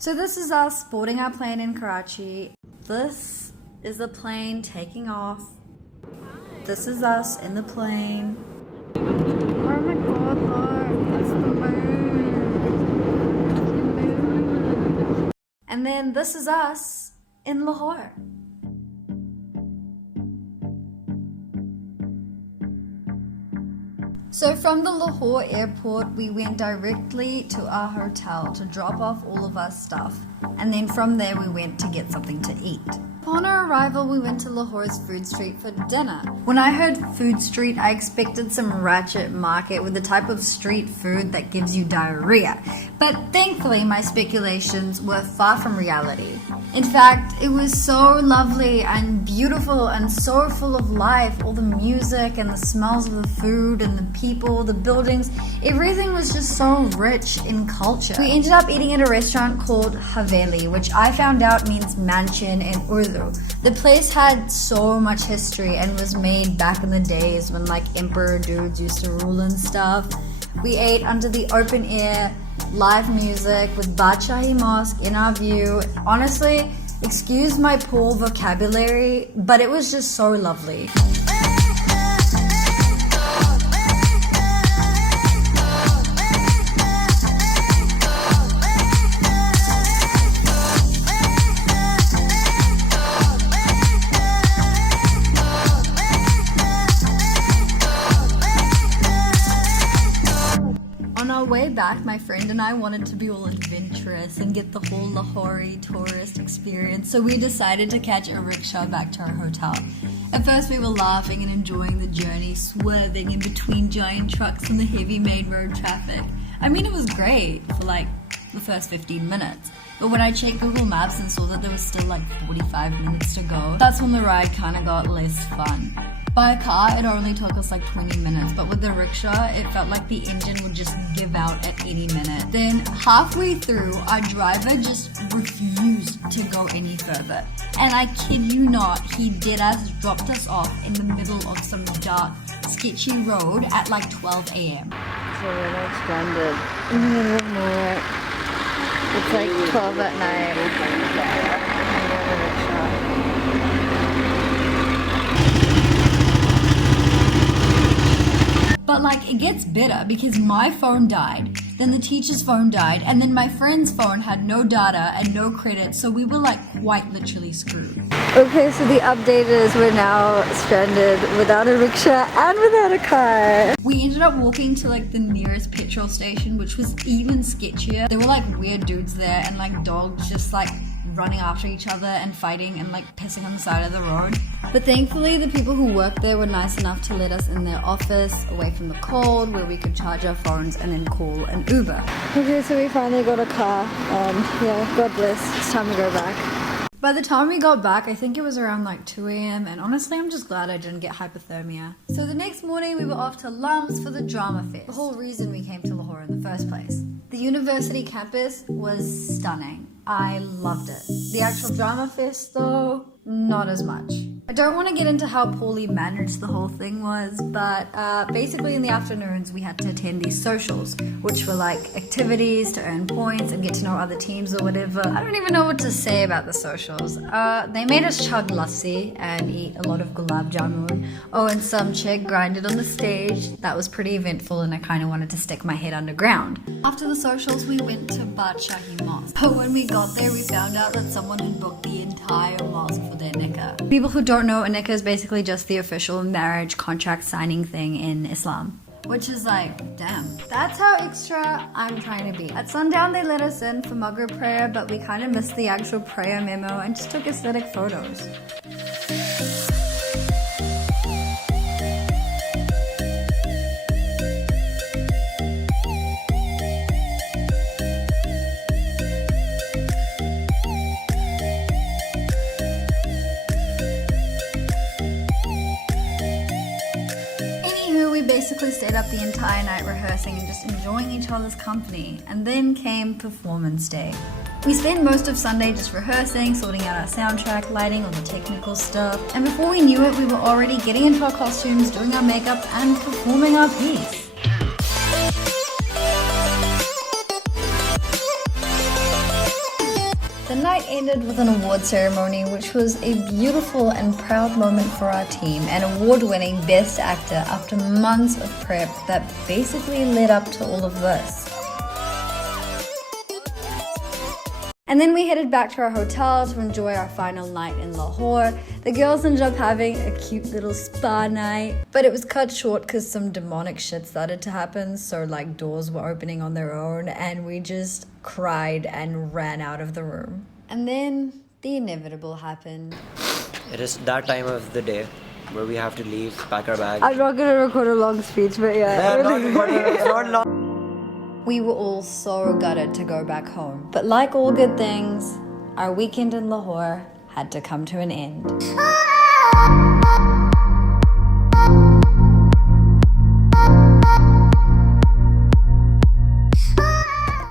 So this is us boarding our plane in Karachi. This is the plane taking off. This is us in the plane. Oh my god, look, that's the moon. And then this is us in Lahore. So from the Lahore airport, we went directly to our hotel to drop off all of our stuff. And then from there, we went to get something to eat. Upon our arrival, we went to Lahore's food street for dinner. When I heard food street, I expected some ratchet market with the type of street food that gives you diarrhea. But thankfully, my speculations were far from reality. In fact, it was so lovely and beautiful and so full of life. All the music and the smells of the food and the people, the buildings, everything was just so rich in culture. We ended up eating at a restaurant called Haveli, which I found out means mansion in Urdu. The place had so much history and was made back in the days when like emperor dudes used to rule and stuff. We ate under the open air, live music with Badshahi Mosque in our view. Honestly, excuse my poor vocabulary, but it was just so lovely. On our way back, my friend and I wanted to be all adventurous and get the whole Lahore tourist experience, so we decided to catch a rickshaw back to our hotel. At first we were laughing and enjoying the journey, swerving in between giant trucks and the heavy main road traffic. I mean, it was great for like the first 15 minutes. But when I checked Google Maps and saw that there was still like 45 minutes to go, that's when the ride kind of got less fun. By car, it only took us like 20 minutes, but with the rickshaw, it felt like the engine would just give out at any minute. Then halfway through, our driver just refused to go any further. And I kid you not, he deadass dropped us off in the middle of some dark, sketchy road at like 12 a.m. So we're like stranded in the middle of nowhere. It's like 12 at night. But like, it gets better because my phone died, then the teacher's phone died, and then my friend's phone had no data and no credit, so we were like quite literally screwed. Okay, so the update is we're now stranded without a rickshaw and without a car. We ended up walking to like the nearest petrol station, which was even sketchier. There were like weird dudes there and like dogs just like running after each other and fighting and like pissing on the side of the road. But thankfully the people who worked there were nice enough to let us in their office away from the cold where we could charge our phones and then call an Uber. Okay, so we finally got a car and yeah, God bless, it's time to go back. By the time we got back, I think it was around like 2 a.m. and honestly I'm just glad I didn't get hypothermia. So the next morning we were off to LUMS for the drama fest. The whole reason we came to Lahore in the first place. The university campus was stunning. I loved it. The actual drama fest though, not as much. I don't want to get into how poorly managed the whole thing was, but basically in the afternoons we had to attend these socials, which were like activities to earn points and get to know other teams or whatever. I don't even know what to say about the socials. They made us chug lassi and eat a lot of gulab jamun. Oh, and some chick grinded on the stage. That was pretty eventful and I kind of wanted to stick my head underground. After the socials we went to Badshahi Mosque. But when we got there we found out that someone had booked the entire mosque for their nikah. People who don't know, a nikah is basically just the official marriage contract signing thing in Islam. Which is like, damn. That's how extra I'm trying to be. At sundown they let us in for Maghrib prayer, but we kind of missed the actual prayer memo and just took aesthetic photos. We basically stayed up the entire night rehearsing and just enjoying each other's company, and then came performance day. We spent most of Sunday just rehearsing, sorting out our soundtrack, lighting, all the technical stuff, and before we knew it we were already getting into our costumes, doing our makeup and performing our piece. The night ended with an award ceremony, which was a beautiful and proud moment for our team, and award-winning Best Actor after months of prep that basically led up to all of this. And then we headed back to our hotel to enjoy our final night in Lahore. The girls ended up having a cute little spa night, but it was cut short because some demonic shit started to happen. So like doors were opening on their own and we just cried and ran out of the room. And then the inevitable happened. It is that time of the day where we have to leave, pack our bags. I'm not gonna record a long speech, but yeah. It's not long. We were all so gutted to go back home. But like all good things, our weekend in Lahore had to come to an end.